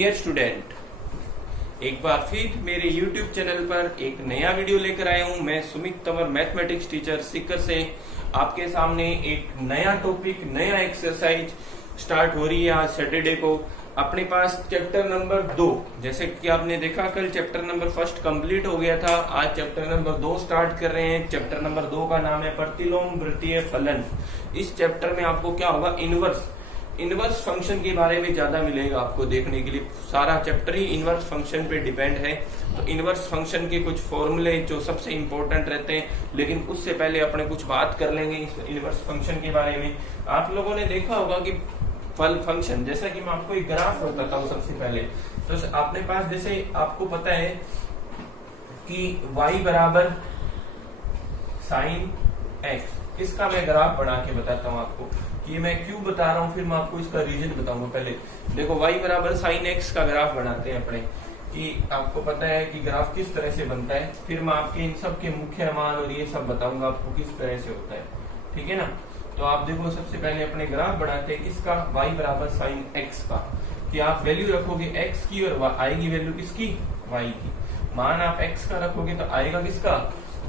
Dear student, एक बार फिर मेरे YouTube चैनल पर एक नया वीडियो लेकर आया हूं। मैं सुमित तंवर, मैथमेटिक्स टीचर सीकर से आपके सामने एक नया टॉपिक, नया एक्सरसाइज स्टार्ट हो रही है आज सैटरडे को। अपने पास चैप्टर नंबर 2, जैसे कि आपने देखा कल चैप्टर नंबर 1 कंप्लीट हो गया था। आज चैप्टर नंबर 2 स्टार्ट कर रहे हैं। चैप्टर नंबर 2 का नाम है प्रतिलोम वृत्तीय फलन। इस चैप्टर में आपको क्या होगा, इनवर्स फंक्शन के बारे में ज्यादा मिलेगा आपको देखने के लिए। सारा चैप्टर ही इनवर्स फंक्शन पे डिपेंड है। तो इनवर्स फंक्शन के कुछ फॉर्मूले जो सबसे इंपॉर्टेंट रहते हैं, लेकिन उससे पहले अपने कुछ बात कर लेंगे इस इनवर्स फंक्शन के बारे में। आप लोगों ने देखा होगा कि फंक्शन, जैसा कि मैं आपको एक ग्राफ बताता हूँ सबसे पहले। तो अपने पास जैसे आपको पता है कि y बराबर साइन x, इसका मैं ग्राफ बना के बताता हूँ आपको कि मैं क्यों बता रहा हूँ, फिर मैं आपको इसका रीजन बताऊंगा। पहले देखो y बराबर साइन x का ग्राफ बनाते हैं अपने, कि आपको पता है कि ग्राफ किस तरह से बनता है। फिर मैं आपके इन सब के मुख्य मान और ये सब बताऊंगा आपको किस तरह से होता है, ठीक है ना। तो आप देखो सबसे पहले अपने ग्राफ बनाते हैं किसका, y बराबर साइन x का, कि आप वैल्यू रखोगे x की और आएगी वैल्यू किसकी, y की। मान आप x का रखोगे तो आएगा किसका,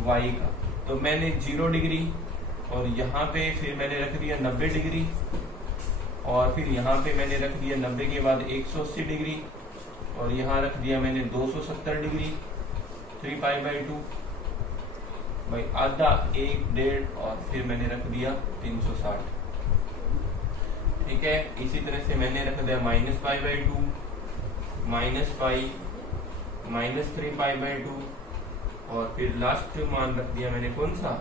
y का। तो मैंने 0 डिग्री और यहाँ पे फिर मैंने रख दिया 90 डिग्री, और फिर यहाँ पे मैंने रख दिया 90 के बाद 180 डिग्री, और यहाँ रख दिया मैंने 270 डिग्री, 3π/2 भाई आधा 1.5, और फिर मैंने रख दिया 360, ठीक है। इसी तरह से मैंने रख दिया -π/2, -3π/2, और फिर लास्ट मान रख दिया मैंने कौन सा,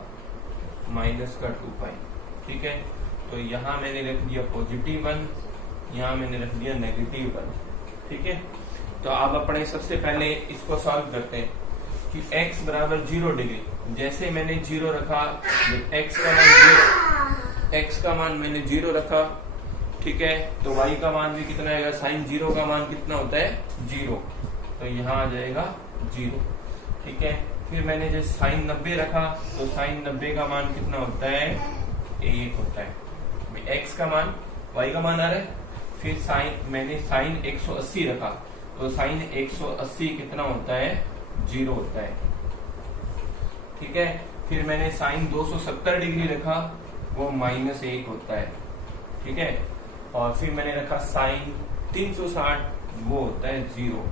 -2π, ठीक है। तो यहाँ मैंने रख दिया +1, यहाँ मैंने रख दिया -1, ठीक है। तो आप अपने सबसे पहले इसको सॉल्व करते हैं कि x बराबर 0 डिग्री, जैसे मैंने 0 रखा, x का मान मैंने 0 रखा, ठीक है। तो y का मान भी कितना आएगा, साइन 0 का मान कितना होता है, 0, तो यहाँ आ जाएगा 0, ठीक है। फिर मैंने जैसे साइन 90 रखा, तो साइन 90 का मान कितना होता है, 1 होता है। x का मान, y का मान आ रहा है। फिर मैंने साइन 180 रखा, तो साइन 180 कितना होता है, 0 होता है, ठीक है। फिर मैंने साइन 270 डिग्री रखा, वो -1 होता है, ठीक है। और फिर मैंने रखा साइन 360, वो होता है 0।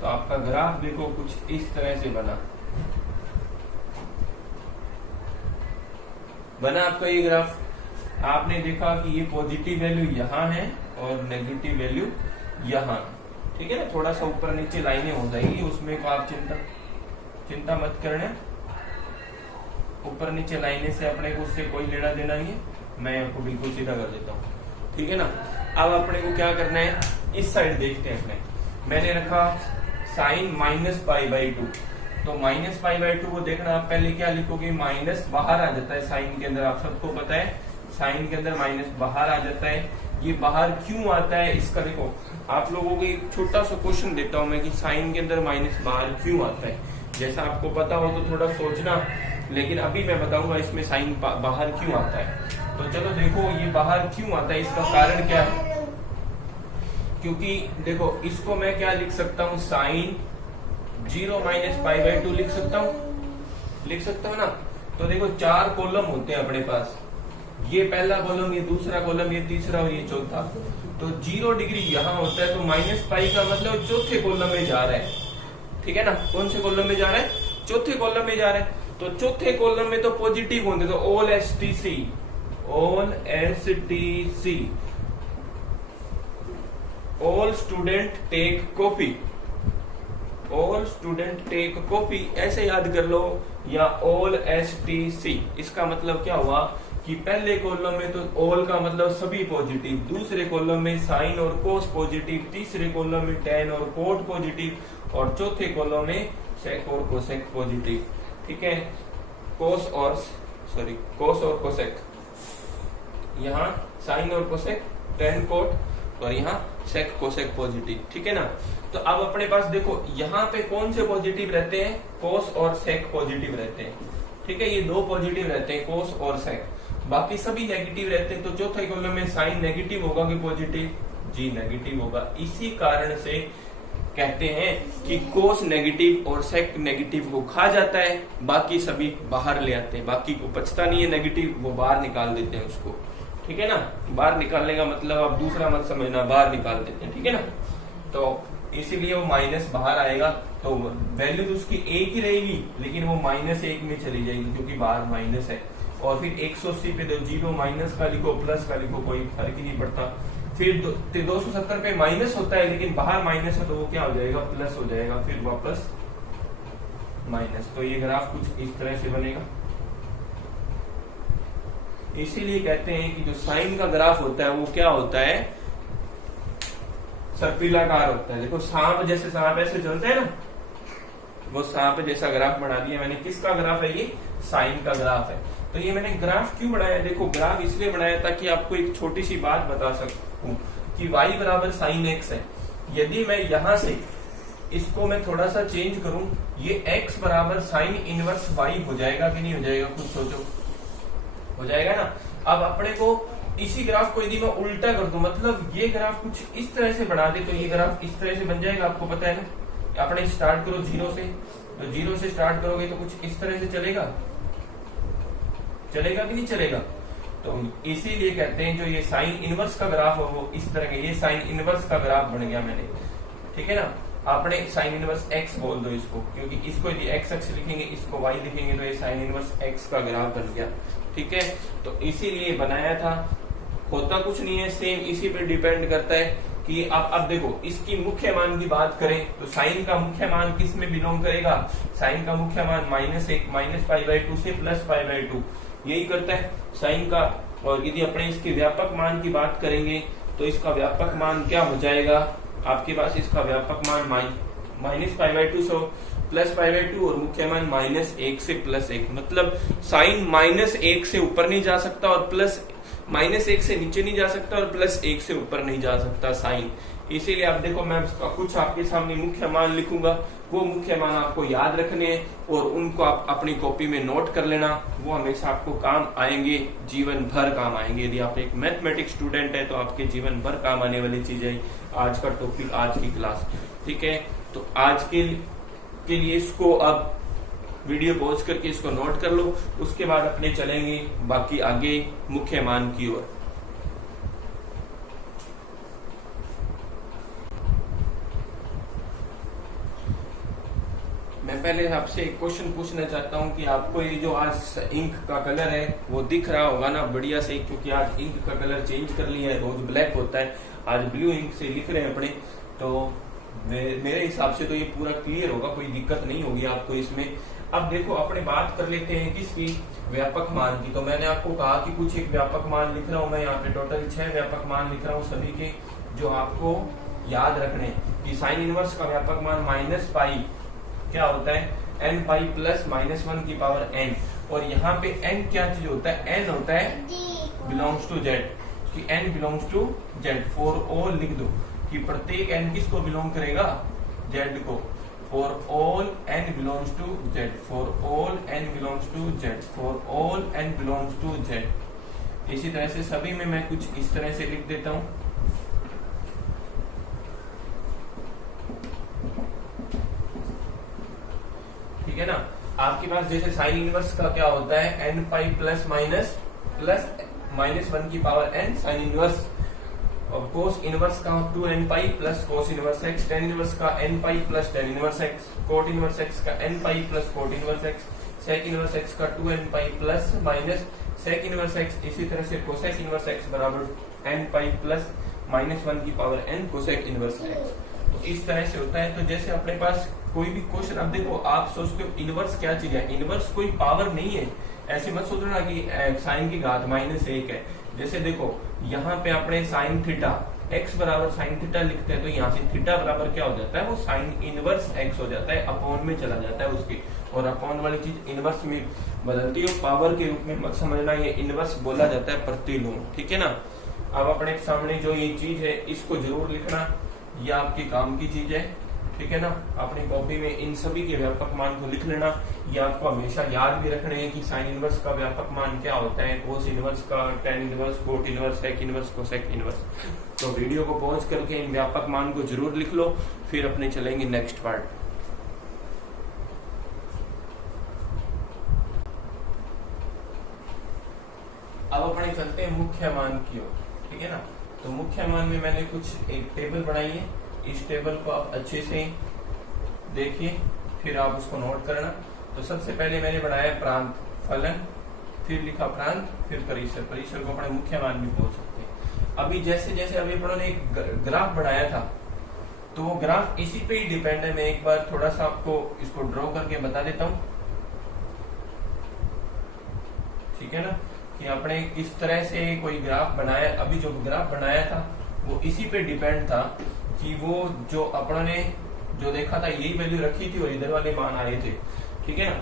तो आपका ग्राफ देखो कुछ इस तरह से बना आपका ये ग्राफ। आपने देखा कि ये पॉजिटिव वैल्यू यहाँ है और नेगेटिव वैल्यू यहाँ, ठीक है ना। थोड़ा सा ऊपर नीचे लाइनें हो जाएगी, उसमें को आप चिंता मत करना। ऊपर नीचे लाइनें से अपने को उससे कोई लेना देना नहीं है, मैं आपको बिल्कुल सीधा कर देता हूँ, ठीक है ना। अब अपने को क्या करना है, इस साइड देखते हैं अपने। मैंने रखा साइन -π/2, तो -π/2 को देखना, आप पहले क्या लिखोगे, माइनस बाहर आ जाता है साइन के अंदर, आप सबको पता है साइन के अंदर माइनस बाहर आ जाता है। ये बाहर क्यों आता है, इसका देखो आप लोगों को एक छोटा सा क्वेश्चन देता हूं मैं कि साइन के अंदर माइनस बाहर क्यों आता है। जैसा आपको पता हो तो थोड़ा सोचना, लेकिन अभी मैं बताऊंगा इसमें साइन बाहर क्यों आता है। तो चलो देखो ये बाहर क्यों आता है, इसका कारण क्या है। क्योंकि देखो इसको मैं क्या लिख सकता हूँ, साइन 0 -π/2 लिख सकता हूँ ना। तो देखो 4 कॉलम होते हैं अपने पास, ये पहला कॉलम, ये दूसरा कॉलम, ये तीसरा और ये चौथा। तो 0 डिग्री यहाँ होता है, तो -π का मतलब चौथे कॉलम में जा रहा है, ठीक है ना। कौन से कॉलम में जा रहा है, चौथे कॉलम में जा रहा है। तो चौथे कॉलम में तो पॉजिटिव होंगे, तो ऑल स्टूडेंट टेक कॉपी, ऐसे याद कर लो, या ऑल STC। इसका मतलब क्या हुआ कि पहले कॉलम में तो ऑल का मतलब सभी पॉजिटिव, दूसरे कॉलम में साइन और कोस पॉजिटिव, तीसरे कॉलम में टेन और कोट पॉजिटिव, और चौथे कॉलम में सेक और कोसेक पॉजिटिव, ठीक है। कोस और कोसेक, यहाँ साइन और कोसेक, टेन कोट, और यहाँ सेक कोसेक पॉजिटिव, ठीक है ना। तो अब अपने पास देखो यहाँ पे कौन से पॉजिटिव रहते हैं, कोस और सेक पॉजिटिव रहते हैं, ठीक है। ये 2 पॉजिटिव रहते हैं, कोस और सेक, बाकी सभी नेगेटिव रहते हैं। तो चौथे कॉलम में साइन नेगेटिव होगा कि पॉजिटिव, जी नेगेटिव होगा। इसी कारण से कहते हैं कि कोस नेगेटिव और सेक नेगेटिव को खा जाता है, बाकी सभी बाहर ले आते हैं, बाकी को बचता नहीं है नेगेटिव, वो बाहर निकाल देते हैं उसको, ठीक है ना। बाहर निकालने का मतलब आप दूसरा मत समझना, बाहर निकाल देते हैं, ठीक है ना। तो इसीलिए वो माइनस बाहर आएगा, तो वैल्यू तो उसकी एक ही रहेगी, लेकिन वो -1 में चली जाएगी क्योंकि बाहर माइनस है। और फिर 180 पे 0 माइनस का लिखो प्लस का लिखो, कोई फर्क ही नहीं पड़ता। फिर 270 पे माइनस होता है, लेकिन बाहर माइनस है तो वो क्या हो जाएगा, प्लस हो जाएगा, फिर वापस माइनस। तो ये ग्राफ कुछ इस तरह से बनेगा। इसीलिए कहते हैं कि जो साइन का ग्राफ होता है वो क्या होता है, सर्पिलाकार होता है। देखो सांप जैसे, सांप ऐसे चलता है ना, वो सांप जैसा ग्राफ बना दिया मैंने। किसका ग्राफ है ये, साइन का ग्राफ है। तो ये मैंने ग्राफ क्यों बनाया, देखो ग्राफ इसलिए बनाया ताकि आपको एक छोटी सी बात बता सकूं कि y बराबर साइन x है। यदि मैं यहां से इसको मैं थोड़ा सा चेंज करूं, ये x बराबर साइन इनवर्स y हो जाएगा कि नहीं हो जाएगा, कुछ सोचो, हो जाएगा ना। अब अपने को इसी ग्राफ को यदि मैं उल्टा कर दूं, मतलब ये ग्राफ कुछ इस तरह से बना दे, तो ये ग्राफ इस तरह से बन जाएगा, आपको पता है ना। अपने स्टार्ट करो 0 से, तो 0 से स्टार्ट करोगे तो कुछ इस तरह से चलेगा, चलेगा कि नहीं चलेगा। तो इसीलिए कहते हैं जो ये साइन इनवर्स का ग्राफ है वो इस तरह का, ये साइन इनवर्स का ग्राफ बन गया मैंने, ठीक है ना। आपने साइन इनवर्स x बोल दो इसको, क्योंकि इसको यदि x अक्ष लिखेंगे, इसको y लिखेंगे, तो ये साइन इनवर्स x का ग्राफ बन गया, ठीक है। तो इसीलिए बनाया था, होता कुछ नहीं है, सेम इसी पे डिपेंड करता है कि अब देखो इसकी मुख्य मान की बात करें तो साइन का मुख्य मान किस में बिलोंग करेगा, साइन का मुख्य मान -1 -π/2 से +π/2 यही करता है साइन का। और यदि अपने इसके व्यापक मान की बात करेंगे तो इसका व्यापक मान क्या हो जाएगा, आपके पास इसका व्यापक मान -π/2 से +π/2 और मुख्य मान -1 से +1, मतलब साइन -1 से ऊपर नहीं जा सकता और -1 से नीचे नहीं जा सकता और +1 से ऊपर नहीं जा सकता साइन। इसीलिए आप देखो मैं कुछ आपके सामने मुख्य मान लिखूंगा, वो मुख्य मान आपको याद रखने हैं और उनको आप अपनी कॉपी में नोट कर लेना, वो हमेशा आपको काम आएंगे, जीवन भर काम आएंगे। यदि आप एक मैथमेटिक्स स्टूडेंट है तो आपके जीवन भर काम आने वाली चीज है आज का टॉपिक, आज की क्लास, ठीक है। तो आज के लिए इसको अब वीडियो पॉज करके इसको नोट कर लो, उसके बाद अपने चलेंगे बाकी आगे मुख्य मान की ओर। मैं पहले आपसे एक क्वेश्चन पूछना चाहता हूं कि आपको ये जो आज इंक का कलर है वो दिख रहा होगा ना बढ़िया से, क्योंकि आज इंक का कलर चेंज कर लिया है, रोज ब्लैक होता है, आज ब्लू इंक से लिख रहे हैं अपने। तो मेरे हिसाब से तो ये पूरा क्लियर होगा, कोई दिक्कत नहीं होगी आपको इसमें। अब देखो अपने बात कर लेते हैं किसकी, व्यापक मान की। तो मैंने आपको कहा कि कुछ एक व्यापक मान लिख रहा हूं मैं यहाँ पे, टोटल 6 व्यापक मान लिख रहा हूँ सभी के, जो आपको याद रखने कि साइन इनवर्स का व्यापक मान -π क्या होता है, n π प्लस -1 की पावर n। और यहाँ पे n क्या चीज होता है, n होता है बिलोंग्स टू z, कि n belongs to z। For all लिख दो कि प्रत्येक n किसको बिलोंग करेगा, z को। For all n belongs to z, for all n belongs to z, for all n belongs to z। इसी तरह से सभी में मैं कुछ इस तरह से लिख देता हूं। ठीक है ना। आपके पास जैसे साइन इनवर्स का क्या होता है, n π प्लस -1 की पावर n साइन इनवर्स, और कोस इनवर्स का 2n π plus cos inverse x, tan inverse का n π plus tan inverse x, cot inverse x का n π plus cot inverse x, sec inverse x का 2n π plus minus sec inverse x। इसी तरह से cosec inverse x बराबर n π plus -1 की power n cosec inverse x। तो इस तरह से होता है। तो जैसे अपने पास कोई भी क्वेश्चन, अब देखो आप सोचते हो इनवर्स क्या चीज है, इनवर्स कोई पावर नहीं है, ऐसे मत सोचो ना कि साइन की घात -1 है। जैसे देखो यहाँ पे अपने साइन थीटा x बराबर साइन थीटा लिखते हैं, तो यहाँ से थीटा बराबर क्या हो जाता है, वो साइन इनवर्स x हो जाता है, अपॉन में चला जाता है उसके, और अपॉन वाली चीज इनवर्स में बदलती है, पावर के रूप में मत समझना, ये इनवर्स बोला जाता है प्रतिलोम, ठीक है ना। अब अपने सामने जो ये चीज है इसको जरूर लिखना, ये आपके काम की चीज है, ठीक है ना। अपनी कॉपी में इन सभी के व्यापक मान को लिख लेना। ये आपको हमेशा याद भी रखने हैं कि साइन इनवर्स का व्यापक मान क्या होता है, कोस इनवर्स का, tan inverse, cot inverse, sec inverse, cosec inverse. तो वीडियो को पॉज करके इन व्यापक मान को जरूर लिख लो, फिर अपने चलेंगे नेक्स्ट पार्ट। अब अपने चलते हैं मुख्य मान की ओर, ठीक है ना। तो मुख्य मान में मैंने कुछ एक टेबल बनाई है, इस टेबल को आप अच्छे से देखिए, फिर आप उसको नोट करना। तो सबसे पहले मैंने बनाया प्रांत फलन, फिर लिखा प्रांत, फिर परिसर। परिसर को अपने मुख्य मान भी बोल सकते हैं। अभी जैसे जैसे अभी अपनों ने एक ग्राफ बनाया था, तो वो ग्राफ इसी पे ही डिपेंड है। मैं एक बार थोड़ा सा आपको इसको ड्रॉ करके बता देता हूँ, ठीक है ना, कि आपने किस तरह से कोई ग्राफ बनाया। अभी जो ग्राफ बनाया था वो इसी पे डिपेंड था कि वो जो अपनों ने जो देखा था यही वैल्यू रखी थी और इधर वाले मान आए थे, ठीक है ना।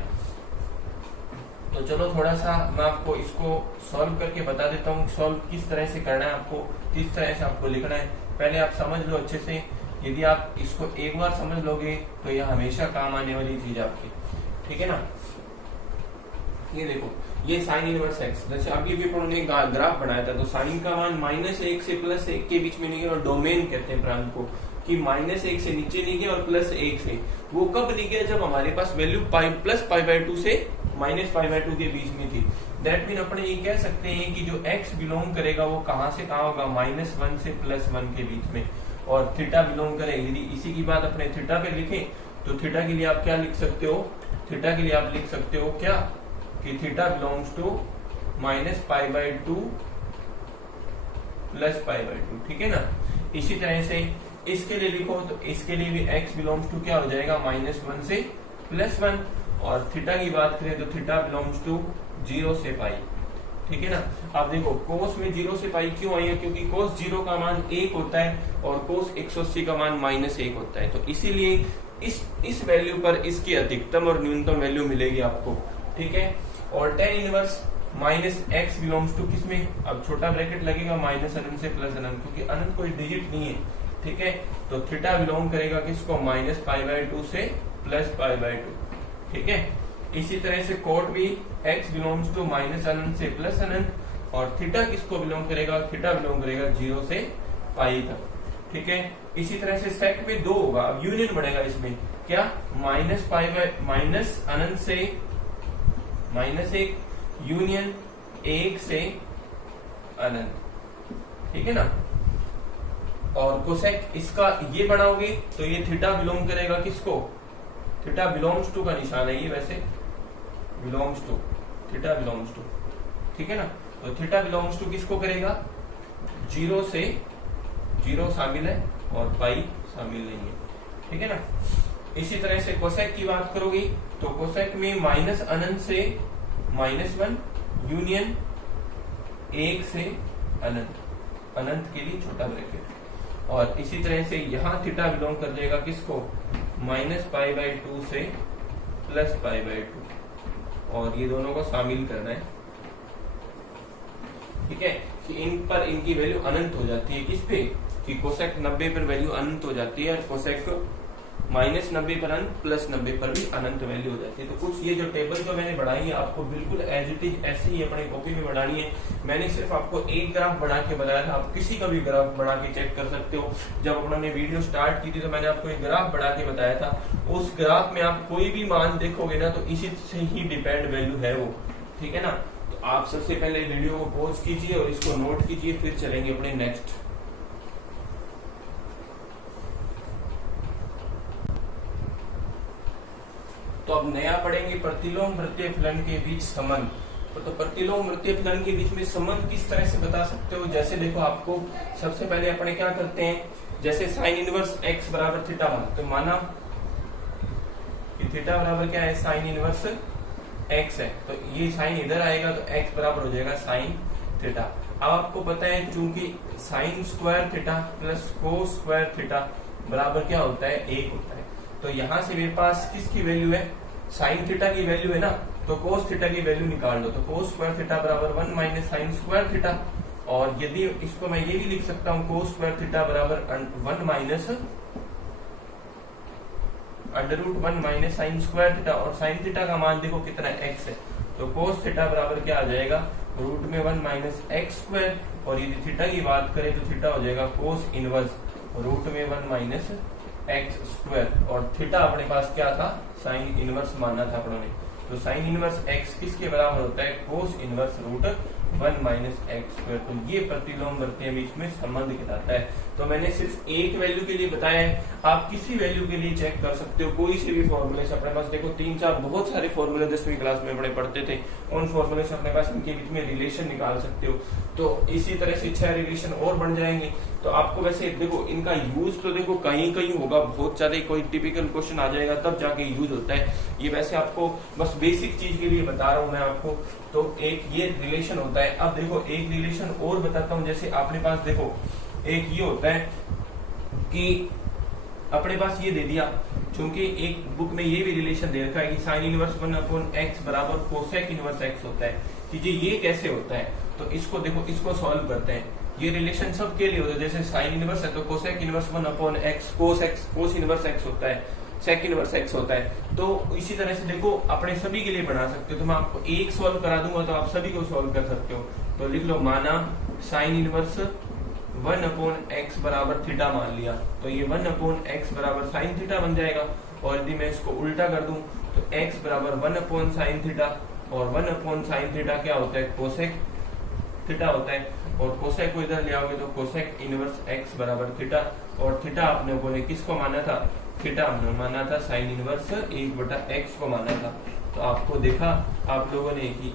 तो चलो थोड़ा सा मैं आपको इसको सॉल्व करके बता देता हूँ। सॉल्व किस तरह से करना है आपको, किस तरह से आपको लिखना है, पहले आप समझ लो अच्छे से। यदि आप इसको एक बार समझ लोगे तो यह हमेशा काम आने वाली चीज आपकी, ठीक है ना। ये देखो, ये साइन इनवर्स एक्स, जैसे अभी भी उन्होंने ग्राफ बनाया था, तो साइन का मान -1 से +1 के बीच में नहीं गया, और डोमेन कहते हैं प्रांत को, कि -1 से नीचे नहीं गया और +1 से। वो कब नहीं गया, जब हमारे पास वैल्यू +π/2 से -π/2 के बीच में थी। दैट मीन अपने ये कह सकते हैं कि जो x बिलोंग करेगा वो कहां से कहां होगा, -1 से +1 के बीच में, और थीटा बिलोंग करे। यदि इसी की बात अपने थीटा पे लिखें तो थीटा के लिए आप क्या लिख सकते हो, थीटा के लिए आप लिख सकते हो क्या, कि थीटा बिलोंग्स टू -π/2 +π/2, ठीक है ना। इसी तरह से इसके लिए लिखो तो इसके लिए भी x बिलोंग्स टू क्या हो जाएगा, -1 से +1, और थीटा की बात करें तो थीटा बिलोंग्स टू 0 से π, ठीक है ना। अब देखो कोस में 0 से π क्यों आई है, क्योंकि कोस 0 का मान 1 होता है और कोस 180 का मान -1 होता है। तो इसीलिए इस वैल्यू पर इसकी अधिकतम और न्यूनतम वैल्यू मिलेगी आपको, ठीक है। और tan inverse -x belongs to किसमें, अब छोटा ब्रैकेट लगेगा -अनंत से +अनंत, क्योंकि अनंत कोई डिजिट नहीं है, ठीक है। तो थीटा बिलोंग करेगा किसको, -π/2 से +π/2, ठीक है। इसी तरह से कोट भी x बिलोंग्स टू -अनंत से +अनंत, और थीटा किसको बिलोंग करेगा, थीटा बिलोंग करेगा 0 से π तक, ठीक है। इसी तरह से सेक में 2 होगा, अब यूनियन बढ़ेगा इसमें, क्या, -अनंत से -1 यूनियन 1 से अनंत, ठीक है ना। और कोसेक इसका ये बनाओगे तो ये थीटा बिलोंग करेगा किसको, थीटा बिलोंग्स टू का निशान है ये, वैसे belongs to, theta belongs to, ठीक है ना। तो थीटा बिलोंग्स टू किसको करेगा, 0 से, 0 शामिल है और पाई शामिल नहीं है, ठीक है ना। इसी तरह से कोसेक की बात करोगे तो कोसेक में -अनंत से -1 यूनियन 1 से अनंत, अनंत के लिए छोटा ब्रैकेट, और इसी तरह से यहाँ थीटा बिलोंग कर जाएगा किसको, -π/2 से +π/2, और ये दोनों को शामिल करना है, ठीक है। कि इन पर इनकी वैल्यू अनंत हो जाती है, किस पे, कि कोसेक 90 पर वैल्यू अनंत हो जाती है, और कोसेक -90 पर अनंत, +90 पर भी अनंत वैल्यू हो जाती है। तो कुछ ये जो टेबल जो मैंने बनाई है आपको बिल्कुल एज इट इज ऐसे ही अपनी कॉपी में बनानी है। मैंने सिर्फ आपको एक ग्राफ बना के बताया था, आप किसी का भी ग्राफ बना के चेक कर सकते हो। जब उन्होंने वीडियो स्टार्ट की थी तो मैंने आपको एक ग्राफ बना के बताया था, उस ग्राफ में आप कोई भी मान देखोगे ना तो इसी से ही डिपेंड वैल्यू है वो, ठीक है ना। तो आप सबसे पहले वीडियो को पॉज कीजिए और इसको नोट कीजिए, फिर चलेंगे अपने नेक्स्ट। तो अब नया पढ़ेंगे प्रतिलोम वृत्तीय फलन के बीच संबंध। तो प्रतिलोम वृत्तीय फलन के बीच में संबंध किस तरह से बता सकते हो, जैसे देखो आपको सबसे पहले अपने क्या करते हैं, जैसे साइन इनवर्स x बराबर θ1, तो माना कि थीटा बराबर क्या है, साइन इनवर्स x है, तो ये साइन इधर आएगा तो x बराबर हो जाएगा साइन थीटा। अब आपको पता है चूंकि sign square theta plus cos square theta बराबर क्या होता है, 1 होता है। तो यहाँ से मेरे पास किसकी वैल्यू है, साइन थीटा की वैल्यू है ना, तो कोस थीटा की वैल्यू निकाल दो, तो कोस स्क्वायर थीटा बराबर 1 माइनस साइन स्क्वायर थीटा। और यदि इसको मैं ये भी लिख सकता हूँ कोस स्क्वायर थीटा बराबर 1 minus under root 1 minus sine square theta, और साइन थीटा का मान देखो कितना x है, तो कोस थीटा बराबर क्या आ जाएगा, रूट में 1 माइनस एक्स स्क्वायर, और यदि थीटा की बात करें तो थीटा हो जाएगा कोस इनवर्स रूट में 1 माइनस एक्स स्क्वायर, और थीटा अपने पास क्या था, साइन इनवर्स माना था अपनों ने, तो साइन इनवर्स एक्स किसके बराबर होता है, cos inverse root 1 minus X square. तो ये प्रतिलोम वर्तीय बीच में संबंध कहलाता है। तो मैंने सिर्फ एक वैल्यू के लिए बताया है, आप किसी वैल्यू के लिए चेक कर सकते हो, कोई से भी फॉर्मूले से अपने पास देखो 3-4 बहुत सारे फॉर्मूले 10वीं क्लास में अपने पढ़ते थे, उन फॉर्मूले से अपने पास इनके बीच में रिलेशन निकाल सकते हो। तो इसी तरह से 6 रिलेशन और बन जाएंगे। तो आपको वैसे देखो इनका यूज तो देखो कहीं कहीं होगा, बहुत ज्यादा कोई टिपिकल क्वेश्चन आ जाएगा तब जाके यूज होता है। ये वैसे आपको बस बेसिक चीज के लिए बता रहा हूं मैं आपको। तो एक ये रिलेशन होता है। अब देखो एक रिलेशन और बताता हूं, जैसे अपने पास देखो एक ये होता है कि अपने पास ये दे दिया, क्योंकि एक बुक में ये भी रिलेशन दे रखा है कि साइन इनवर्स 1/x बराबर कोसेक इनवर्स x होता है, कि ये कैसे होता है। तो इसको देखो, इसको सॉल्व करते हैं। ये रिलेशन सब के लिए होता है, जैसे साइन इनवर्स है तो कोसेक इनवर्स 1/x, कोस इनवर्स x होता है, सेक इनवर्स x होता है। तो इसी तरह से देखो अपने सभी के लिए बना सकते हो। तो मैं आपको एक सॉल्व करा दूंगा तो आप सभी को सॉल्व कर सकते हो। तो लिख लो, माना साइन इनवर्स 1/x बराबर थीटा मान लिया, तो ये 1/x बराबर साइन थीटा बन जाएगा। और यदि मैं इसको उल्टा कर दूं तो x बराबर 1/sin थीटा, और 1/sin थीटा क्या होता है, कोसेक थीटा होता है। और कोसेक को इधर ले आओगे तो कोसेक इनवर्स x बराबर थीटा, और थीटा आप लोगों ने किसको माना था, थीटा हमने माना था साइन इनवर्स 1/x को माना था। तो आपको देखा आप लोगों ने कि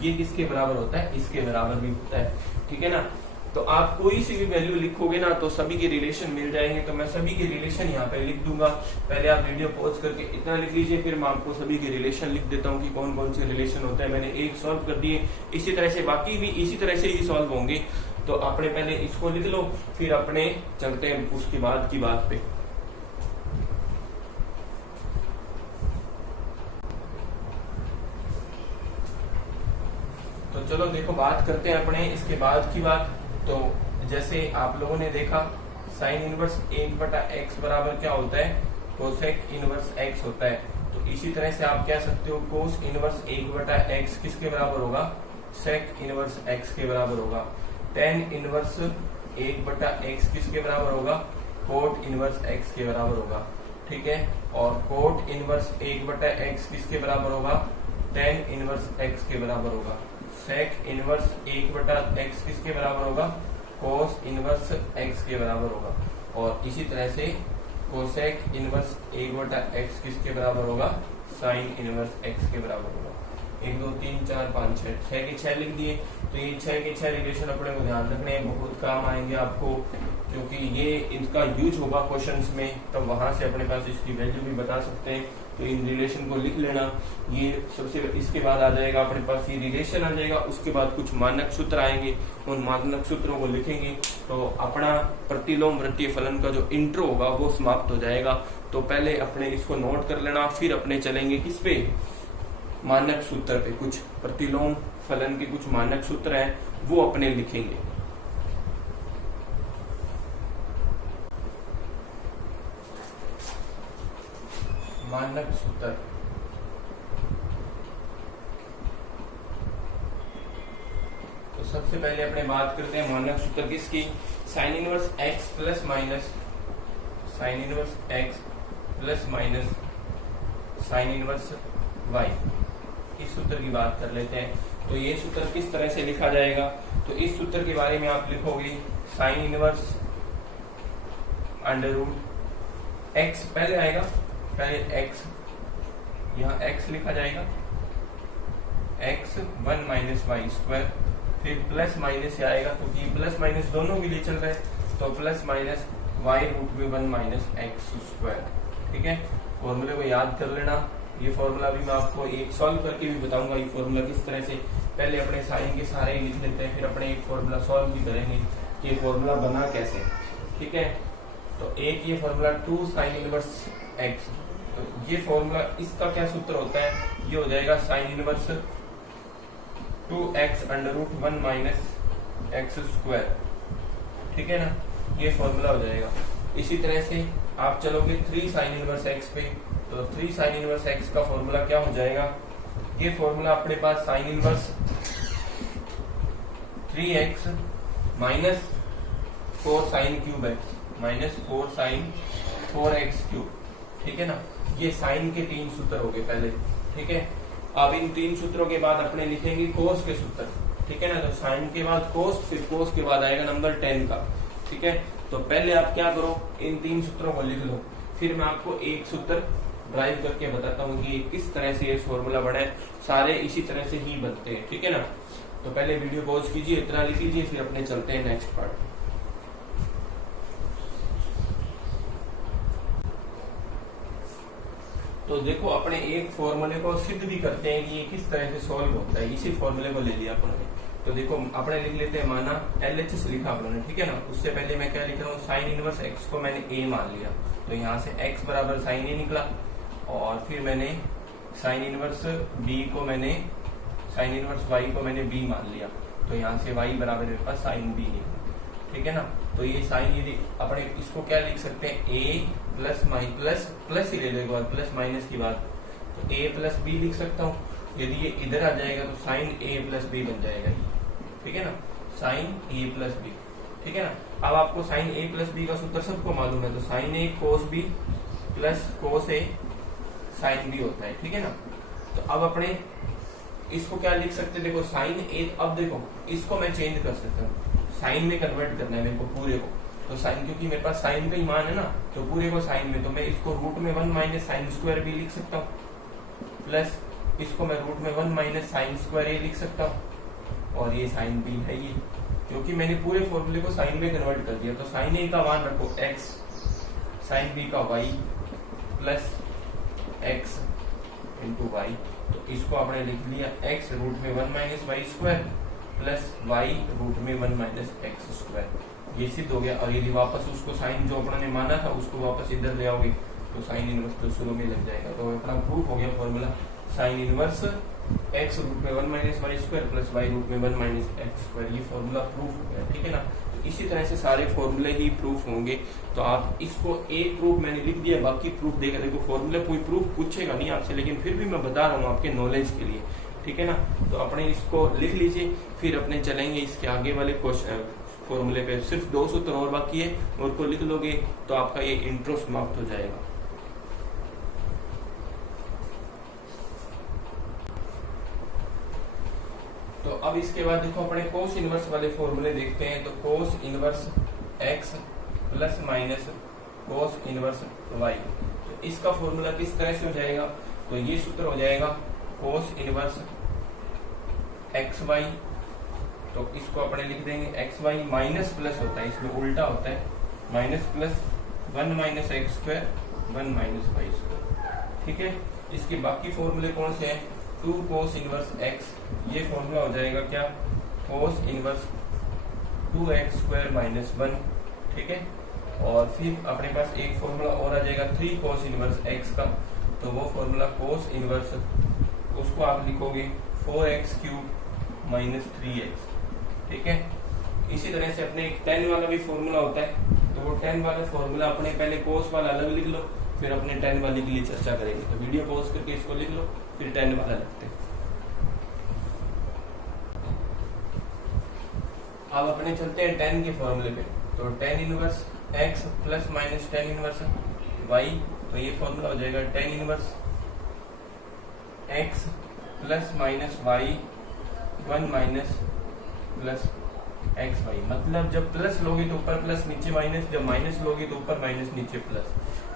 ये किसके बराबर होता है, इसके बराबर भी होता है, ठीक है ना। तो आप कोई सी भी वैल्यू लिखोगे ना तो सभी के रिलेशन मिल जाएंगे। तो मैं सभी के रिलेशन यहाँ पे लिख दूंगा। पहले आप वीडियो पॉज करके इतना लिख लीजिए, फिर मैं आपको सभी के रिलेशन लिख देता हूँ कि कौन कौन से रिलेशन होते हैं। मैंने एक सॉल्व कर दिए, इसी तरह से बाकी भी इसी तरह से ही सॉल्व होंगे। तो अपने पहले इसको लिख लो, फिर अपने चलते हैं उसके बाद की बात पे। तो चलो देखो बात करते हैं अपने इसके बाद की बात। तो जैसे आप लोगों ने देखा साइन इनवर्स 1/x बराबर क्या होता है, कोसेक इनवर्स x होता है। तो इसी तरह से आप कह सकते हो कोस इनवर्स 1/x किसके बराबर होगा, सेक इनवर्स x के बराबर होगा। टेन इनवर्स 1/x किसके बराबर होगा, कोट इनवर्स x के बराबर होगा, ठीक है। और कोट इनवर्स 1/x किसके बराबर होगा, टेन इनवर्स x के बराबर होगा। सेक इनवर्स 1/x किसके बराबर होगा, कोस इनवर्स x के बराबर होगा। और इसी तरह से कोसेक इनवर्स 1/x किसके बराबर होगा, साइन इनवर्स x के बराबर होगा। 1 2 3 4 5 6 के 6 लिख दिए। तो ये 6 के 6 रिलेशन अपने को ध्यान रखने हैं, बहुत काम आएंगे आपको, क्योंकि ये इनका यूज होगा क्वेश्चंस में, तब वहां से अपने पास इसकी वैल्यू भी बता सकते हैं। तो इन रिलेशन को लिख लेना। ये सबसे इसके बाद आ जाएगा अपने पास ये रिलेशन आ जाएगा, उसके बाद कुछ मानक सूत्र आएंगे, उन मानक सूत्रों को लिखेंगे तो अपना प्रतिलोम वृत्तीय फलन का जो इंट्रो होगा वो समाप्त हो जाएगा। तो पहले अपने इसको नोट कर लेना, फिर अपने चलेंगे किस पे, मानक सूत्र पे। कुछ प्रतिलोम फलन के कुछ मानक सूत्र हैं वो अपने लिखेंगे। मानक सूत्र, तो सबसे पहले अपने बात करते हैं मानक सूत्र किसकी, sign inverse x plus minus sign inverse x plus minus sine inverse y, इस सूत्र की बात कर लेते हैं। तो ये सूत्र किस तरह से लिखा जाएगा, तो इस सूत्र के बारे में आप लिखोगे sine inverse under root x पहले आएगा, पहले x, यहाँ x लिखा जाएगा, x 1 माइनस वाई स्क्वायर, फिर प्लस माइनस आएगा क्योंकि तो प्लस माइनस दोनों के लिए चल रहा है, तो प्लस माइनस वाई रूट में 1 माइनस एक्स स्क्वायर, ठीक है। फॉर्मूले को याद कर लेना। ये फॉर्मूला भी मैं आपको एक सॉल्व करके भी बताऊंगा, ये फॉर्मूला किस तरह से। पहले अपने साइन के सारे ही लिख लेते हैं, फिर अपने एक फॉर्मूला सॉल्व भी करेंगे कि ये फॉर्मूला बना कैसे, ठीक है। तो एक ये फॉर्मूला 2 साइन इनवर्स x, तो ये फॉर्मूला इसका क्या सूत्र होता है, ये हो जाएगा sine inverse 2x under root 1 minus X square, ठीक है ना, ये फॉर्मूला हो जाएगा। इसी तरह से आप चलोगे 3 साइन इनवर्स एक्स पे, तो 3 साइन इनवर्स एक्स का फॉर्मूला क्या हो जाएगा, ये फॉर्मूला अपने पास sine inverse 3x minus 4 sine cube x minus 4 sine 4x cube, ठीक है ना। ये साइन के 3 सूत्र हो गए पहले, ठीक है। अब इन 3 सूत्रों के बाद अपने लिखेंगे कोस के सूत्र, ठीक है ना। तो साइन के बाद कोस, फिर कोस के बाद आएगा नंबर 10 का, ठीक है। तो पहले आप क्या करो, इन 3 सूत्रों को लिख लो, फिर मैं आपको एक सूत्र ड्राइव करके बताता हूँ कि किस तरह से ये फॉर्मूला बना है। सारे इसी तरह से ही बनते हैं, ठीक है ना। तो पहले वीडियो पॉज कीजिए, इतना लिख लीजिए, फिर अपने चलते हैं नेक्स्ट पार्ट। तो देखो अपने एक फॉर्मूले को सिद्ध भी करते हैं कि ये किस तरह से सॉल्व होता है। इसी फॉर्मूले को ले लिया अपने, तो देखो अपने लिख लेते हैं, माना LHS लिखा अपने, ठीक है ना। उससे पहले मैं क्या लिख रहा हूँ, साइन इनवर्स x को मैंने a मान लिया, तो यहाँ से x बराबर साइन a निकला, और फिर मैंने साइन इनवर्स b को मैंने साइन इनवर्स y को मैंने b मान लिया, तो यहाँ से y बराबर मेरे पास साइन b निकला, ठीक है ना। तो ये साइन, ये अपने इसको क्या लिख सकते हैं, a प्लस प्लस ही ले लो एक बार, प्लस माइनस की बात, तो a प्लस b लिख सकता हूँ। यदि ये इधर आ जाएगा तो साइन a प्लस b बन जाएगा, ठीक है ना, साइन a प्लस b, ठीक है ना। अब आपको साइन a प्लस b का सूत्र सबको मालूम है, तो sine a cos b plus cos a sine b होता है, ठीक है ना। तो अब अपने इसको क्या लिख सकते हैं, देखो साइन a, अब देखो इसको मैं चेंज कर सकता हूँ, साइन में कन्वर्ट करना है मेरे को पूरे को, तो साइन, क्योंकि मेरे पास साइन का ही मान है ना, तो पूरे को साइन में, तो मैं इसको रूट में 1 माइनस साइन स्क्वायर b लिख सकता हूँ, प्लस इसको मैं रूट में 1 माइनस साइन स्क्वायर a लिख सकता हूँ, और ये साइन b है ये, क्योंकि मैंने पूरे फॉर्मूले को साइन में कन्वर्ट कर दिया। तो साइन a का मान रखो x, साइन b का y plus x into Y, तो इसको आपने लिख लिया x रूट में 1 minus Y square plus y root में 1 माइनस एक्स स्क्वायर, ये सिद्ध हो गया। और यदि वापस उसको साइन जो अपने माना था उसको वापस इधर ले आओगे तो साइन इनवर्स तो शुरू में लग जाएगा। तो अपना प्रूफ हो गया formula, sine inverse x root में 1 minus Y square plus y root में 1 माइनस एक्स स्क्वायर, ये फॉर्मूला प्रूफ हो गया, ठीक है ना। तो इसी तरह से सारे फॉर्मूले ही प्रूफ होंगे। तो आप इसको एक प्रूफ मैंने लिख दिया, बाकी प्रूफ देगा, देखो फॉर्मूले कोई प्रूफ पूछेगा नहीं आपसे, लेकिन फिर भी मैं बता रहा हूँ आपके नॉलेज के लिए, ठीक है ना। तो अपने इसको लिख लीजिए, फिर अपने चलेंगे इसके आगे वाले क्वेश्चन फॉर्मूले पे। सिर्फ 2 सूत्र और बाकी है, और को लिख लोगे तो आपका ये इंट्रो समाप्त हो जाएगा। तो अब इसके बाद देखो अपने कोस इनवर्स वाले फॉर्मूले देखते हैं। तो कोस inverse x plus minus cos inverse y, तो इसका फॉर्मूला किस तरह से हो जाएगा, तो ये सूत्र हो जाएगा कोस इनवर्स xy, तो इसको अपने लिख देंगे xy माइनस प्लस होता है, इसमें उल्टा होता है, minus plus 1 minus X square 1 minus Y square, ठीक है। इसके बाकी फॉर्मूले कौन से हैं, 2 कोस इनवर्स x, ये फॉर्मूला हो जाएगा क्या, cos inverse 2x square minus 1, ठीक है। और फिर अपने पास एक फॉर्मूला और आ जाएगा 3 कोस इनवर्स x का, तो वो फॉर्मूला कोस इनवर्स, उसको आप लिखोगे 4x क्यूब माइनस 3x, ठीक है। इसी तरह से अपने एक 10 वाला भी फॉर्मूला होता है, तो वो 10 वाला फॉर्मूला अपने पहले कोस वाला अलग लिख लो, फिर अपने 10 वाले के लिए चर्चा करेंगे। तो वीडियो पॉज करके इसको लिख लो, फिर 10 वाला लिखते हैं। अब अपने चलते हैं 10 के फॉर्मूले पे। तो 10 inverse x plus minus 10 inverse y, तो ये फॉर्मूला हो जाएगा 10 inverse x plus minus y 1 minus plus X Y, मतलब जब प्लस लोगे तो ऊपर प्लस नीचे माइनस, जब माइनस लोगे तो ऊपर माइनस नीचे प्लस,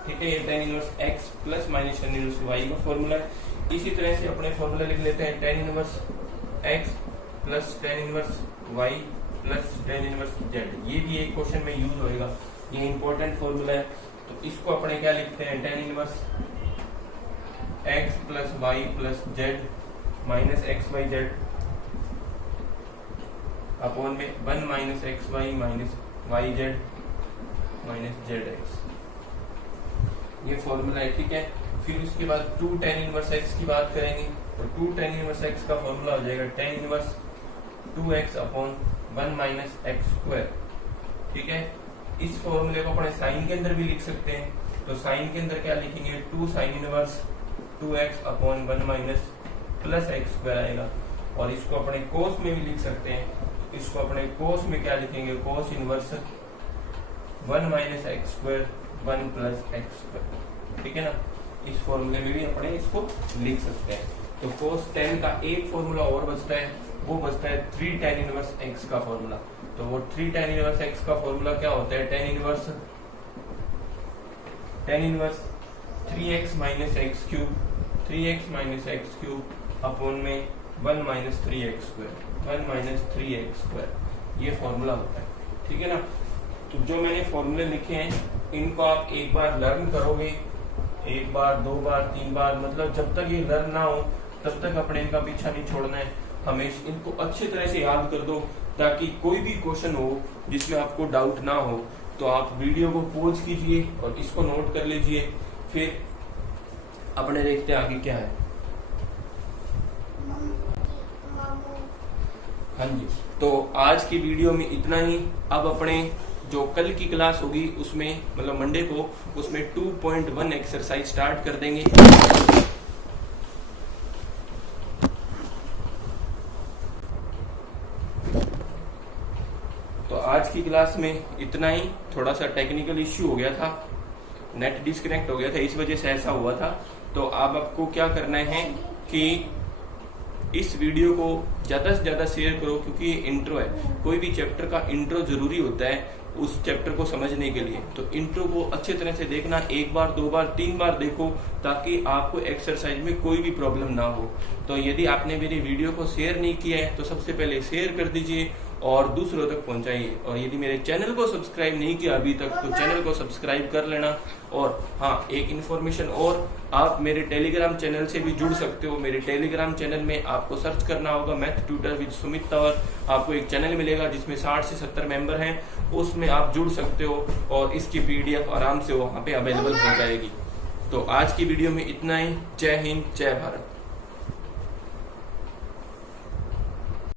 ठीक है। ये 10 inverse x plus minus 10 inverse y का फॉर्मूला है। इसी तरह से अपने फॉर्मूला लिख लेते हैं 10 inverse x plus 10 inverse y plus 10 inverse z, ये भी एक क्वेश्चन में यूज होएगा, ये इंपॉर्टेंट फॉर्मूला है। तो इसको अपने क्या लिखते हैं, 10 inverse x plus y plus z minus X Y Z upon में 1 minus X Y minus Y Z minus Z X, ये फॉर्मूला है, ठीक है। फिर उसके बाद 2 tan इनवर्स x की बात करेंगे, तो 2 tan इनवर्स x का फॉर्मूला हो जाएगा tan inverse 2x upon 1 minus X square, ठीक है। इस फॉर्मूले को अपने साइन के अंदर भी लिख सकते हैं, तो साइन के अंदर क्या लिखेंगे, 2 sign inverse 2x upon 1 minus plus x square आएगा। और इसको अपने कोस में भी लिख सकते हैं, इसको अपने कोस में क्या लिखेंगे, cos inverse 1 minus X square 1 plus x square, ठीक है ना। इस फॉर्मूले में भी अपने इसको लिख सकते हैं। तो कोस tan का एक फॉर्मूला और बचता है, वो बचता है 3 tan इनवर्स x का फॉर्मूला। तो वो 3 tan इनवर्स x का फॉर्मूला क्या होता है, tan inverse 3x minus x cube 3x minus x cube upon में 1 minus 3x square 1 minus 3x square, ये फॉर्मूला होता है, ठीक है ना। तो जो मैंने फॉर्मूले लिखे हैं इनको आप एक बार लर्न करोगे, एक बार, दो बार, तीन बार, मतलब जब तक ये लर्न ना हो तब तक अपने इनका पीछा नहीं छोड़ना है। हमेशा इनको अच्छी तरह से याद कर दो, ताकि कोई भी क्वेश्चन हो जिसमें आपको डाउट ना हो तो आप वीडियो को पॉज कीजिए और इसको नोट कर लीजिए, फिर अपने देखते हैं आगे क्या है। हाँ जी, तो आज की वीडियो में इतना ही। अब अपने जो कल की क्लास होगी उसमें, मतलब मंडे को, उसमें 2.1 एक्सरसाइज स्टार्ट कर देंगे। तो आज की क्लास में इतना ही। थोड़ा सा टेक्निकल इश्यू हो गया था, नेट डिस्कनेक्ट हो गया था, इस वजह से ऐसा हुआ था। तो अब आपको क्या करना है कि इस वीडियो को ज्यादा से ज्यादा शेयर करो, क्योंकि ये इंट्रो है। कोई भी चैप्टर का इंट्रो जरूरी होता है उस चैप्टर को समझने के लिए। तो इंट्रो को अच्छी तरह से देखना, एक बार, दो बार, तीन बार देखो, ताकि आपको एक्सरसाइज में कोई भी प्रॉब्लम ना हो। तो यदि आपने मेरी वीडियो को शेयर नहीं किया है तो सबसे पहले शेयर कर दीजिए और दूसरों तक पहुंचाइए। और यदि मेरे चैनल को सब्सक्राइब नहीं किया अभी तक तो चैनल को सब्सक्राइब कर लेना। और हाँ, एक इन्फॉर्मेशन और, आप मेरे टेलीग्राम चैनल से भी जुड़ सकते हो। मेरे टेलीग्राम चैनल में आपको सर्च करना होगा math tutor with Sumit Tanwar. आपको एक चैनल मिलेगा जिसमें 60 से 70 मेंबर हैं, उसमें आप जुड़ सकते हो और इसकी PDF आराम से वहां पे अवेलेबल हो जाएगी। तो आज की वीडियो में इतना ही। जय हिंद, जय भारत।